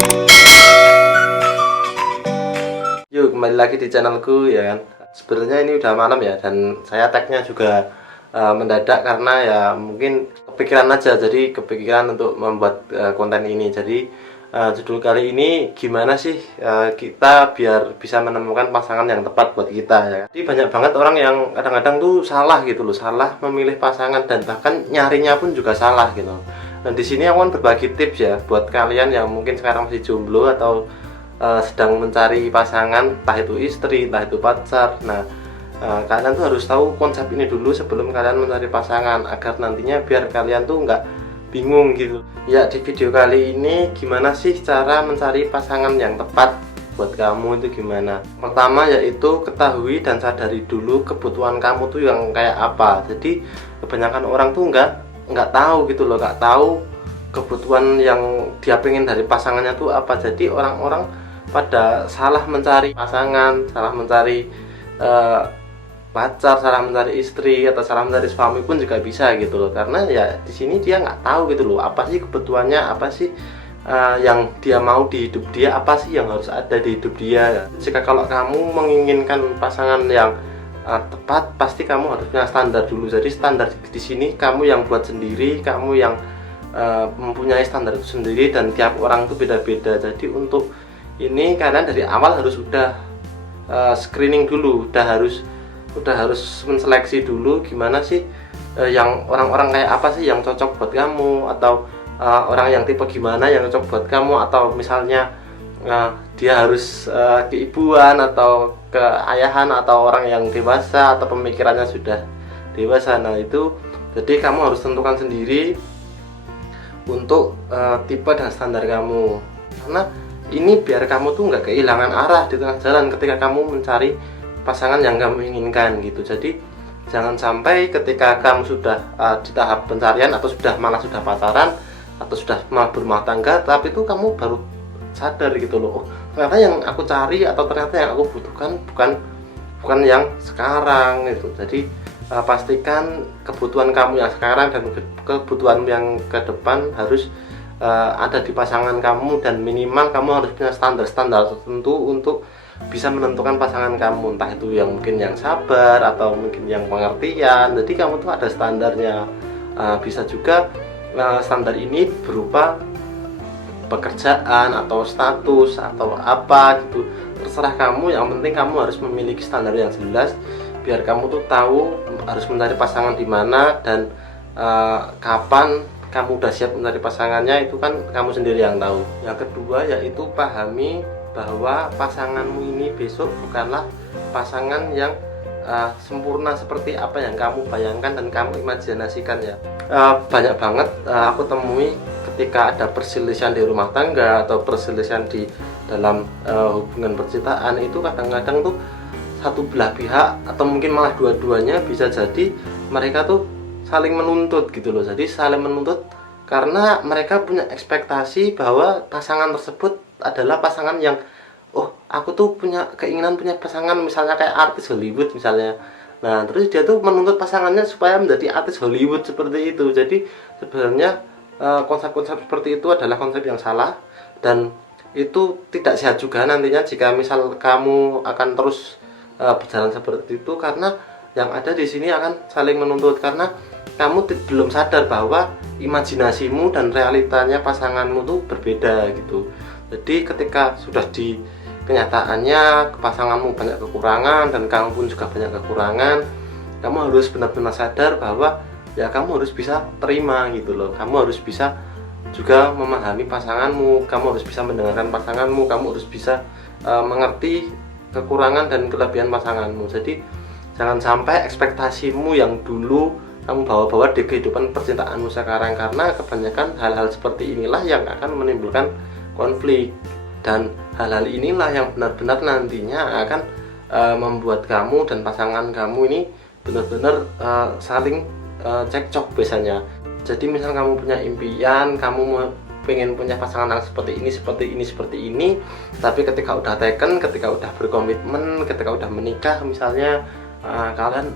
Yuk kembali lagi di channelku ya kan. Sebenarnya ini udah malam ya, dan saya tagnya juga mendadak karena ya mungkin kepikiran aja, jadi kepikiran untuk membuat konten ini. Jadi judul kali ini gimana sih kita biar bisa menemukan pasangan yang tepat buat kita ya. Jadi banyak banget orang yang kadang-kadang tuh salah gitu loh, salah memilih pasangan dan bahkan nyarinya pun juga salah gitu. Dan di sini aku akan berbagi tips ya buat kalian yang mungkin sekarang masih jomblo atau sedang mencari pasangan, entah itu istri, entah itu pacar. Nah, kalian tuh harus tahu konsep ini dulu sebelum kalian mencari pasangan, agar nantinya biar kalian tuh nggak bingung gitu. Ya, di video kali ini gimana sih cara mencari pasangan yang tepat buat kamu itu gimana. Pertama yaitu ketahui dan sadari dulu kebutuhan kamu tuh yang kayak apa. Jadi kebanyakan orang tuh nggak tahu gitu loh, nggak tahu kebutuhan yang dia pengen dari pasangannya tuh apa. Jadi orang-orang pada salah mencari pasangan, salah mencari pacar, salah mencari istri, atau salah mencari suami pun juga bisa gitu loh. Karena ya di sini dia nggak tahu gitu loh, apa sih kebutuhannya, apa sih yang dia mau di hidup dia, apa sih yang harus ada di hidup dia. Jika kalau kamu menginginkan pasangan yang tepat, pasti kamu harus punya standar dulu. Jadi standar di sini kamu yang buat sendiri, kamu yang mempunyai standar itu sendiri, dan tiap orang itu beda-beda. Jadi untuk ini kalian dari awal harus udah screening dulu, udah harus menseleksi dulu gimana sih yang orang-orang kayak apa sih yang cocok buat kamu, atau orang yang tipe gimana yang cocok buat kamu, atau misalnya dia harus keibuan atau keayahan, atau orang yang dewasa atau pemikirannya sudah dewasa. Nah itu jadi kamu harus tentukan sendiri untuk tipe dan standar kamu, karena ini biar kamu tuh nggak kehilangan arah di tengah jalan ketika kamu mencari pasangan yang kamu inginkan gitu. Jadi jangan sampai ketika kamu sudah di tahap pencarian, atau malah sudah pacaran, atau sudah malah berumah tangga, tapi itu kamu baru sadar gitu loh, oh, ternyata yang aku cari atau ternyata yang aku butuhkan bukan yang sekarang gitu. Jadi pastikan kebutuhan kamu yang sekarang dan kebutuhan yang ke depan harus ada di pasangan kamu, dan minimal kamu harus punya standar-standar tertentu untuk bisa menentukan pasangan kamu, entah itu yang mungkin yang sabar atau mungkin yang pengertian. Jadi kamu tuh ada standarnya. Bisa juga standar ini berupa pekerjaan atau status atau apa gitu, terserah kamu. Yang penting kamu harus memiliki standar yang jelas biar kamu tuh tahu harus mencari pasangan di mana, dan kapan kamu udah siap mencari pasangannya, itu kan kamu sendiri yang tahu. Yang kedua yaitu pahami bahwa pasanganmu ini besok bukanlah pasangan yang sempurna seperti apa yang kamu bayangkan dan kamu imajinasikan ya. Banyak banget aku temui ketika ada perselisihan di rumah tangga atau perselisihan di dalam hubungan percintaan, itu kadang-kadang tuh satu belah pihak atau mungkin malah dua-duanya bisa jadi mereka tuh saling menuntut gitu loh. Jadi saling menuntut karena mereka punya ekspektasi bahwa pasangan tersebut adalah pasangan yang, oh aku tuh punya keinginan punya pasangan misalnya kayak artis Hollywood misalnya. Nah terus dia tuh menuntut pasangannya supaya menjadi artis Hollywood seperti itu. Jadi sebenarnya konsep-konsep seperti itu adalah konsep yang salah, dan itu tidak sehat juga nantinya jika misal kamu akan terus berjalan seperti itu, karena yang ada di sini akan saling menuntut karena kamu belum sadar bahwa imajinasimu dan realitanya pasanganmu tuh berbeda gitu. Jadi ketika sudah di kenyataannya pasanganmu banyak kekurangan dan kamu pun juga banyak kekurangan, kamu harus benar-benar sadar bahwa ya kamu harus bisa terima gitu loh. Kamu harus bisa juga memahami pasanganmu, kamu harus bisa mendengarkan pasanganmu, kamu harus bisa mengerti kekurangan dan kelebihan pasanganmu. Jadi jangan sampai ekspektasimu yang dulu kamu bawa-bawa di kehidupan percintaanmu sekarang, karena kebanyakan hal-hal seperti inilah yang akan menimbulkan konflik, dan hal-hal inilah yang benar-benar nantinya akan membuat kamu dan pasangan kamu ini benar-benar saling cekcok biasanya. Jadi misal kamu punya impian, kamu pengen punya pasangan yang seperti ini, tapi ketika udah taken, ketika udah berkomitmen, ketika udah menikah misalnya, kalian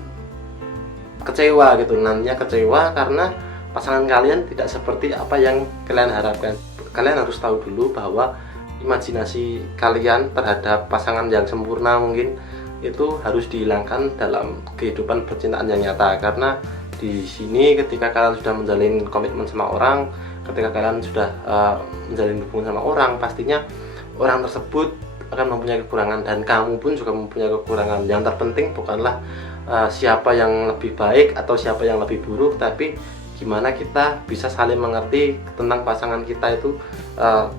kecewa gitu, nantinya kecewa karena pasangan kalian tidak seperti apa yang kalian harapkan. Kalian harus tahu dulu bahwa imajinasi kalian terhadap pasangan yang sempurna mungkin itu harus dihilangkan dalam kehidupan percintaan yang nyata. Karena di sini ketika kalian sudah menjalin komitmen sama orang, ketika kalian sudah menjalin hubungan sama orang, pastinya orang tersebut akan mempunyai kekurangan dan kamu pun juga mempunyai kekurangan. Yang terpenting bukanlah siapa yang lebih baik atau siapa yang lebih buruk, tapi gimana kita bisa saling mengerti tentang pasangan kita itu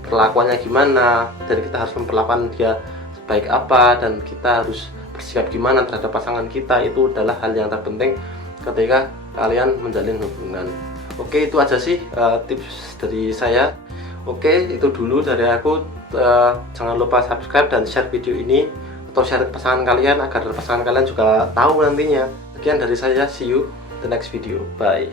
perlakuannya gimana, dan kita harus memperlakukan dia sebaik apa, dan kita harus bersikap gimana terhadap pasangan kita. Itu adalah hal yang terpenting ketika kalian menjalin hubungan. Oke, itu aja sih tips dari saya. Oke, itu dulu dari aku. Jangan lupa subscribe dan share video ini atau share ke pasangan kalian agar pasangan kalian juga tahu nantinya. Sekian dari saya, see you the next video, bye.